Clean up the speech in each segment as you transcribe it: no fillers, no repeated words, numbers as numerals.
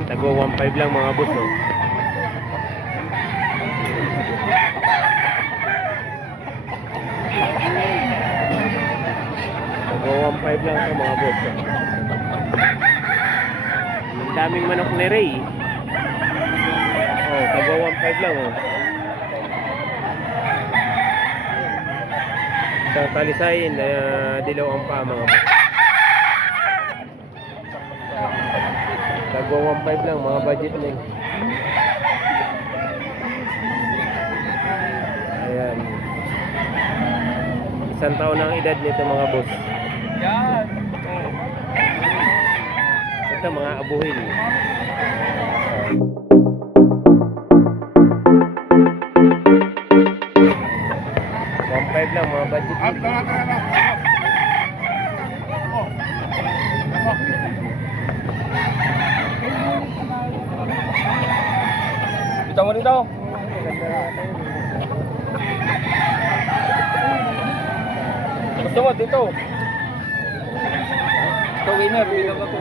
Yan, tagwa 1.5 lang mga boss, oh. Tagwa 1.5 lang ito mga boss, oh. Ang daming manok ni Ray. Oh, tagwa 1.5 lang, oh. Isang talisayin na dilaw ang paa mga boss. Tagwa 1.5 lang mga budget na. Ayan. Isang taon ang edad nito mga boss. Yan. Ito mga abuhin. 1.5 lang mga budget. Dito mo dito. Gusto mo dito. Ito winner, dito ba ito?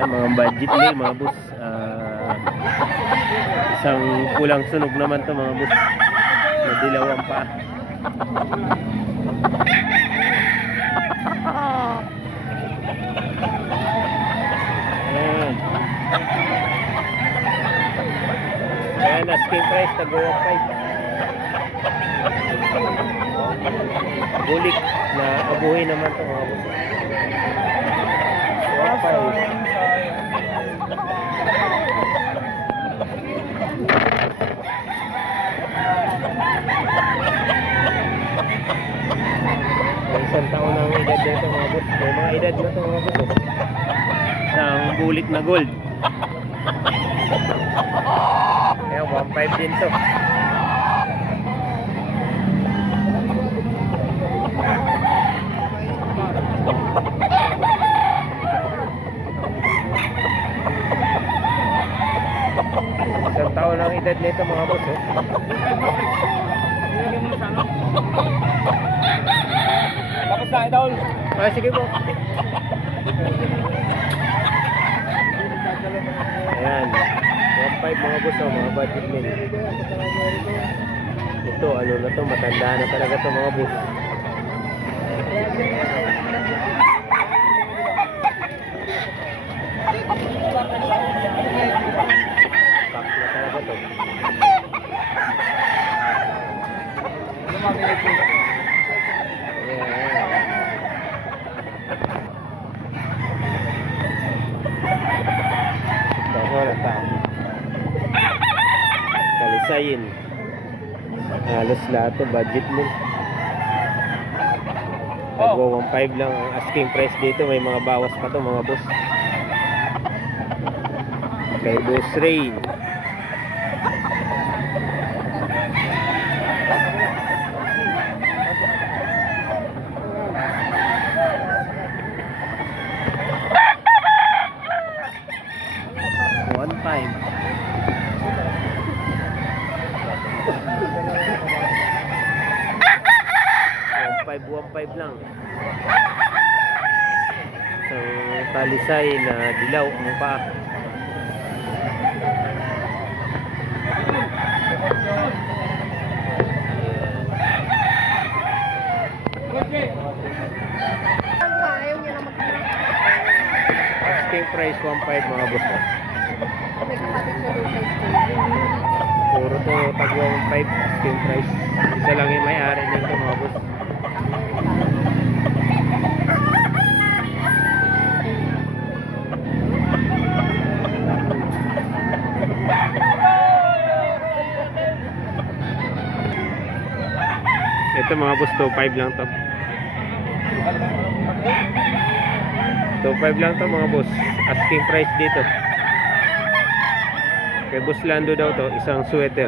Yan mga budget na mga boss. Isang kulang sunog naman to mga boss. Madilawan pa. Ayan. Ayan, asking price tagwa 5. Bulik na abuhin naman to mga boss. 1.5. Isang taon ang edad nito mga boss. May mga edad na ito mga boss. Isang bulik na gold. Kaya 1.5 din to. Isang taon ang edad nito mga boss. Tapos na, idol. Sige po. Ayan. 1.5 mga boss, oh, mga budget meal. Ito, ano na to, matanda na talaga to mga boss. Pack na talaga to. Talisayin. Halos lahat to budget mo. Tagwa 1.5 lang ang asking price dito. May mga bawas pa to mga boss. Kay Boss Rain. $1.5 lang. So, talisay na dilaw ang paa. Asking price 1.5 mga boss. Puro to tagwa 1.5 asking price. Isa lang yung may-ari nito mga boss. Ito mga boss, 2.5 lang to. 2.5 lang to mga boss. Asking price dito. Kay Boss Lando daw to, isang sweater.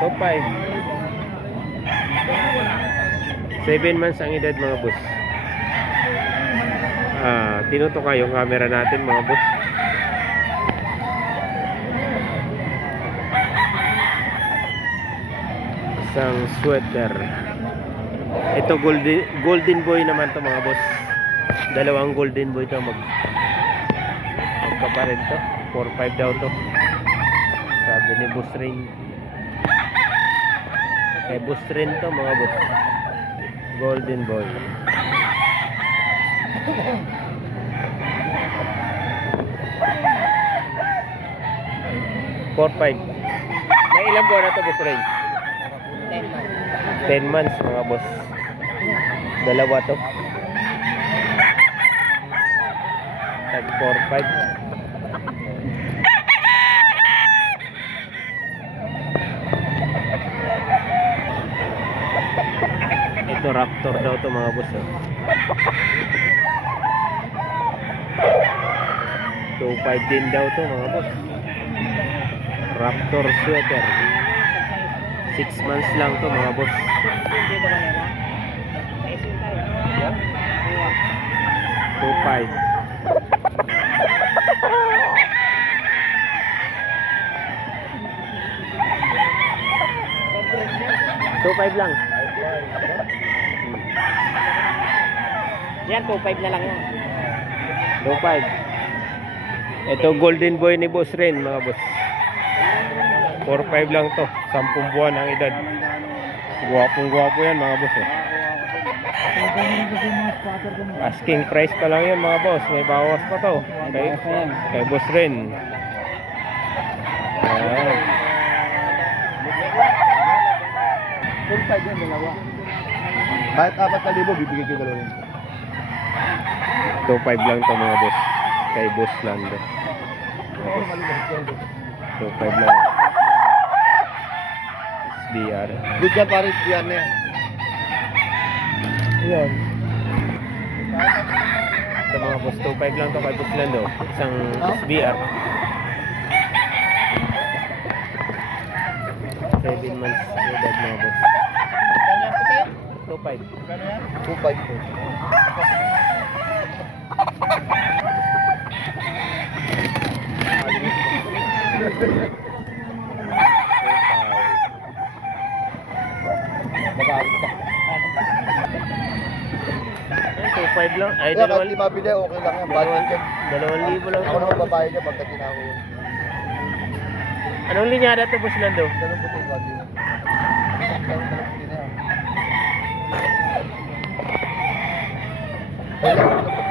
Top 5. 7 months ang edad mga boss. Tinutok yung camera natin mga boss. Isang sweater. Ito golden boy naman to mga boss. Dalawang golden boy to magkapared to. 4-5 daw to. Sabi ni Boss Rain. Kay Boss Rain to mga boss. Golden boy. $4-5. May ilang buwan na to, Boss Rain? 10 months mga boss. Dalawa to. Tag 4-5. Ito Raptor daw to mga boss. 2-5 din daw to mga boss. Raptor sweater. 6 months lang to mga boss. 2-5. $2-5 lang. Yan, 2.5 na lang yan. 2-5. Ito golden boy ni Boss Rain mga boss. 4-5 lang to. 10 buwan ang edad. Guwapong guwapo yan mga boss. Asking price pa lang yan mga boss. May bawas pa to. Kay Boss Rain. Ayan. 4-5 yan, dalawa. Kahit 4,000, bibigay ko dalawa. 2-5 lang to mga boss. Kay Boss Lando. 2-5 lang. SBR. Good yan pare, yan na yan. Ayan. Ito mga boss, 2-5 lang to kay Boss Lando. Isang SBR. 7 months edad mga boss. 2-5. 2,500 po. Magkakit ka. 2-5 lang. Ay, Kaya kahit di mabili, okay lang yan. Budget yan. 2,000 lang. Ako naman babayad niya pagka tinako. Anong linyada to Boss Lando? Ganun po ito yung budget.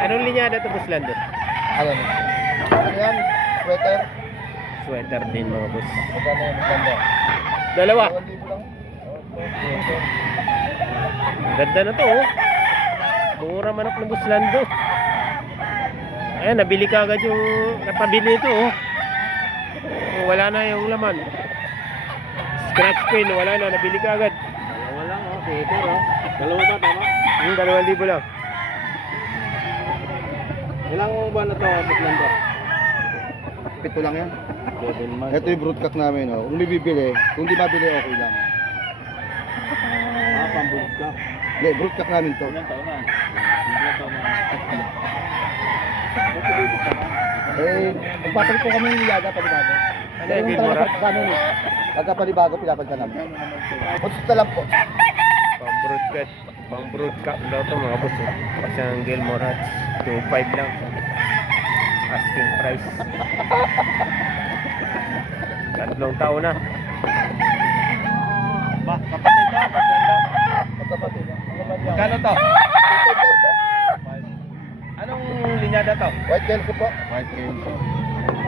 Anong linyada to Boss Lando? Ano yan? Sweater. Sweater din mga boss. Magkano yan? Magkano? Dalawa. 2,000 lang. Ganda na to oh. Mura manok ng Boss Lando. Ayan, nabili ka agad yung napabili ito oh. Wala na yung laman. Scratch pin, wala na, nabili ka agad. Dalawa lang, oh. Pwede, oh. Dalawa ba, tama? 2,000 lang. Ilang buwan na to, Buklan to? 7 lang yan. 7 months. Ito yung broadcast namin. Oh. Kung bibili, kung di mabili, okay lang. Pambulog ka. Hindi, broadcast namin to. Ilang taon na? Ilang taon na? Magpapalit po kami ng liyaga panibago. Ano yung Gilmora? Ganun eh. Pagka panibago, pinapalitan namin. Konsulta lang po. Pang-broadcast daw to mga boss oh. Isang Gilmore Hats 2,500 lang. Asking price. 3 taon na. Ba, kapatid ka, maganda. Magkapatid. Kano to? Anong linyada to? White Kelso po. White Kelso.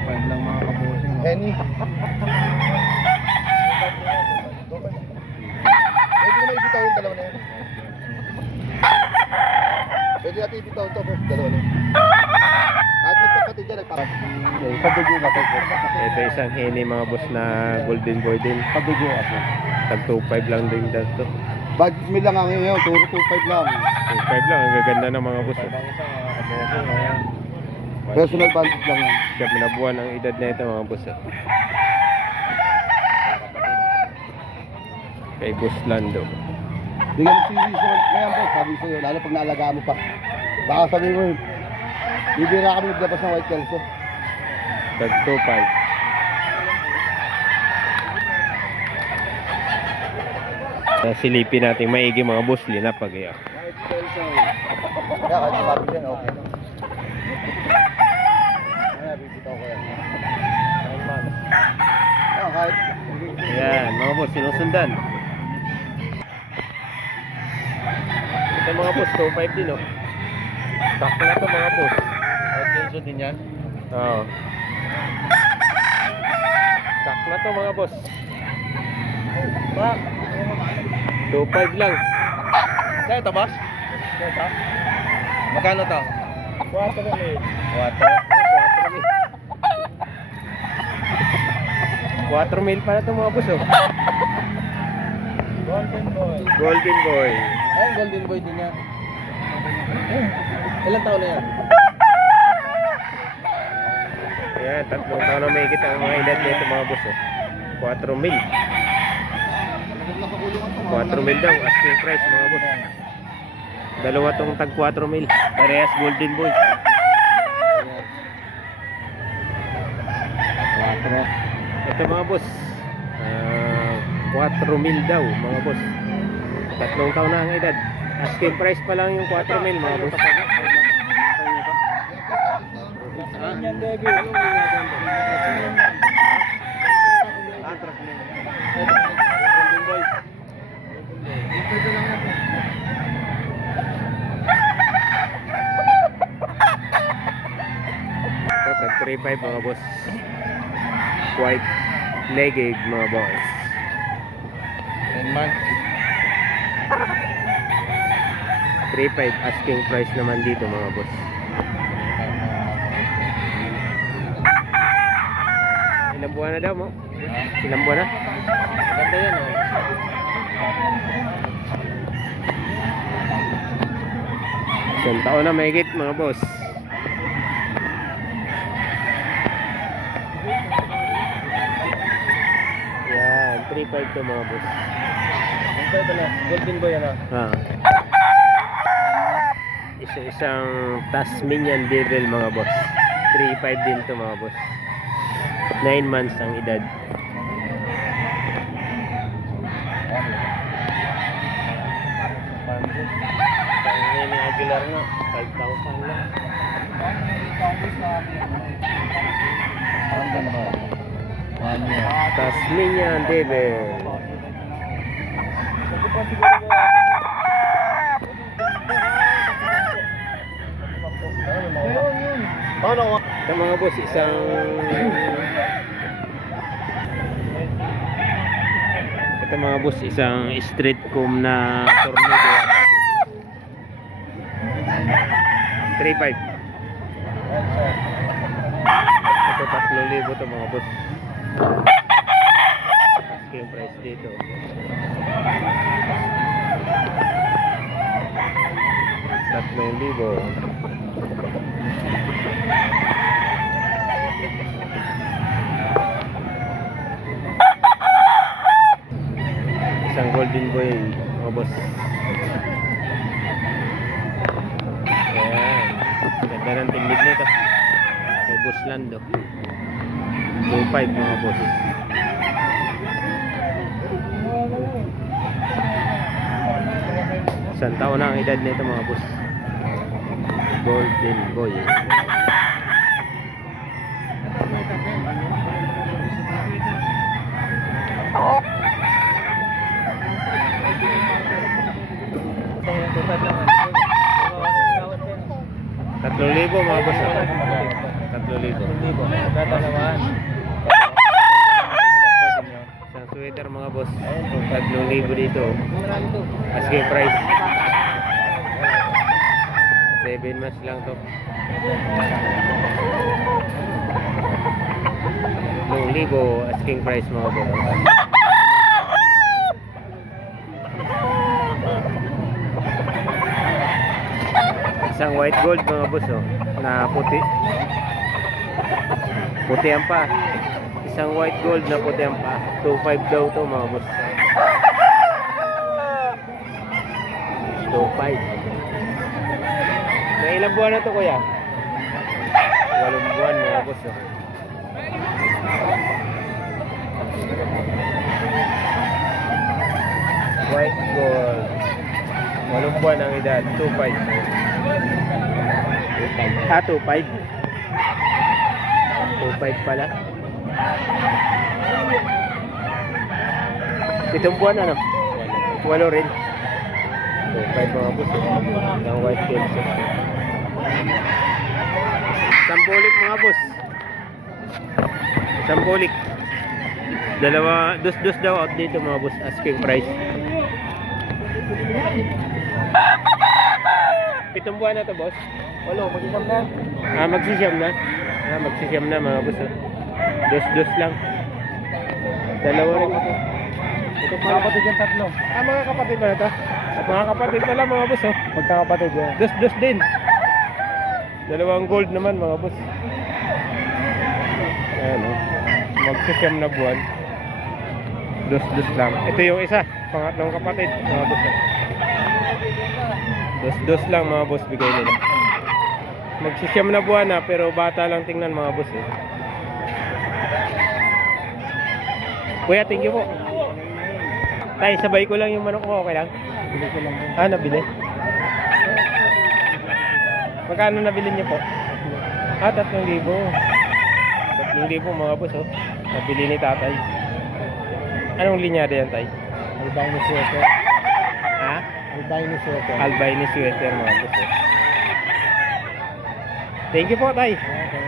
5 lang mga kabusing. Henny. Pwede naman ibitaw yung dalawa na yan. Pwede natin ibitaw ito, boss. Dalawa na yan. Kahit magkapatid yan, nagpapatid. Pagdugo ka po. Ito isang Henny mga boss na golden boy din. Pagdugo ka po. Tag 2,500 lang din daw to. Budget meal lang ang ngayon, 2,500 lang. 2,500 lang, ang gaganda ng mga boss oh. Personal budget lang yan. Siya pinabuhan ang edad na ito mga boss oh. Kay Boss Lando. Hindi ka magsisisi ngayon, boss. Sabi sa'yo, lalo pag naalagaan mo pa. Baka sabi mo, bibira kami naglabas ng White Kelso. Tag 2,500. Silipin natin maigi mga boss, linapag eh. Kaya kahit sabi din, okay no? Kaya bibitaw ko yan. Kahit Ayan, mga boss, sinusundan. Ito mga boss, 2.5 din oh. Sakto na to mga boss. Attention din yan. Oo. Sakto na to mga boss. 2.5 lang. Kaya ito, boss? Ito? Magkano to? 4 mil. 4 mil pala to mga boss oh. Golden boy. Golden boy. Ay, golden boy din yan. Ilan taon na yan? Ayan, 3 taon na may kita ang mga edad nito mga boss oh. 4 mil. 4 mil daw, asking price mga boss. Dalawa tong tag 4 mil. Parehas golden boy. Ito mga boss, 4 mil daw mga boss. 3 taon na ang edad. Asking price pa lang yung 4 mil mga boss. Ito, tag 3.5 mga boss. White legged mga boss. 10 months. 3.5 asking price naman dito mga boss. Ilang buwan na daw mo? Ilang buwan na? Maganda yan, oh. Isang taon na mahigit mga boss. Yan, 3.5 to mga boss. Ang pwede na. Golden boy, ano? Isang Tasmanian Devil mga boss. 3.5 din to mga boss. 9 months ang edad. Pang-Nini Aguilar nga. 5,000 lang. Ang ganda. 1 year. Tasmanian Devil. Ano? Ito mga boss, ito mga boss, isang street comb na tornado. 3.5. Ito 3,000 to mga boss. Asking price dito. 3,000. Isang golden boy mga boss. Ayan, ganda ng tinglig nito. May Buslando 2.5 mga boss. Isang taon na ang edad nito mga boss. Golden boy. Tatlo libo mga boss. 3,000. Ganda naman. Isang sweater mga boss. 3,000 dito. Asking price 7 months lang to. 3,000 asking price mga boss. Isang white gold mga boss oh, na puti. Puti ang pa. Isang white gold na puti ang pa. 2.5 daw to mga boss. 2.5. May ilang buwan na to kuya? 8 buwan mga boss oh. White Pitong buwan ang edad. 2.5. Ah, 2.5. 2.5 pala. Pitong buwan ano? 8 rin. 2.5 mga boss. Ang white kills. Sambulik mga boss. Sambulik. Dalawa, dos daw out dito mga boss. Asking price. Pitong buwan na to boss. Walo, mag-isam na. Ah, magsisiyam na. Ah, magsisiyam na mga boss. Dos lang. Dalawa rin. Ito pa kapatid yung tatlo. Ah, mga kapatid ba na to? Mga kapatid pala mga boss oh. Magkakapatid yan. Dos din. Dalawang gold naman mga boss. Ayan oh. Magsisiyam na buwan. Dos lang. Ito yung isa. Pangatlong kapatid mga boss oh. Dos lang mga boss bigay nila. Magsisiyam na buwan na pero bata lang tingnan mga boss eh. Kuya, thank you po. Tay, sabay ko lang yung manok mo, okay lang? Bili ko lang. Ah, nabili? Magkano nabili niyo po? Ah, 3,000. 3,000 mga boss oh. Nabili ni tatay. Anong linyada yan tay? Albino sweater. Ha? Albino sweater. Albino sweater mga boss oh. Thank you po tay. Okay.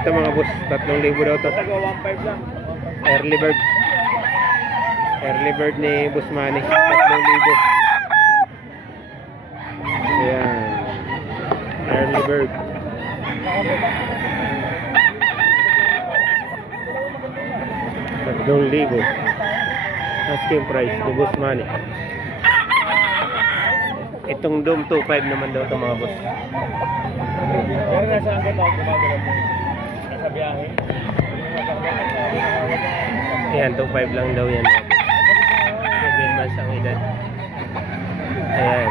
Ito mga boss, 3,000 daw to. Taga 1.5 lang. Early bird. Early bird ni Boss Manny. 3,000. Ayan. Early bird. $3,000. Asking price ni Boss Manny. Itong dome 2.5 naman daw ito mga boss. Pero nasaan ka tao gumagalaw mo? Nasa biyahe? Ayan, 2.5 lang daw yan mga boss. 7 months ang edad. Ayan.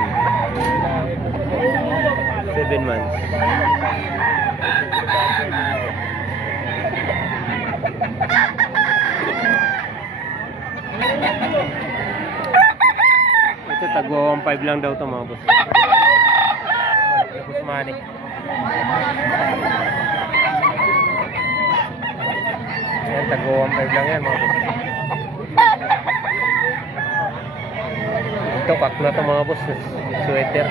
7 months. Ito, tagwa 1.5 lang daw ito mga boss. Boss Manny. Ayan, tagwa 1.5 lang yan mga boss. Ito, kak na ito mga boss. Sweater.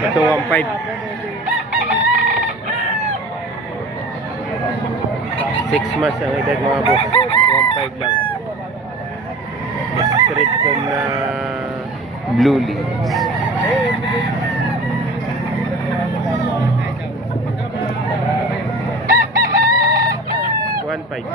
Ito, 1.5. 6 months ang edad mga boss. 1.5 lang. Straight from na Blue Leaves. 1.5.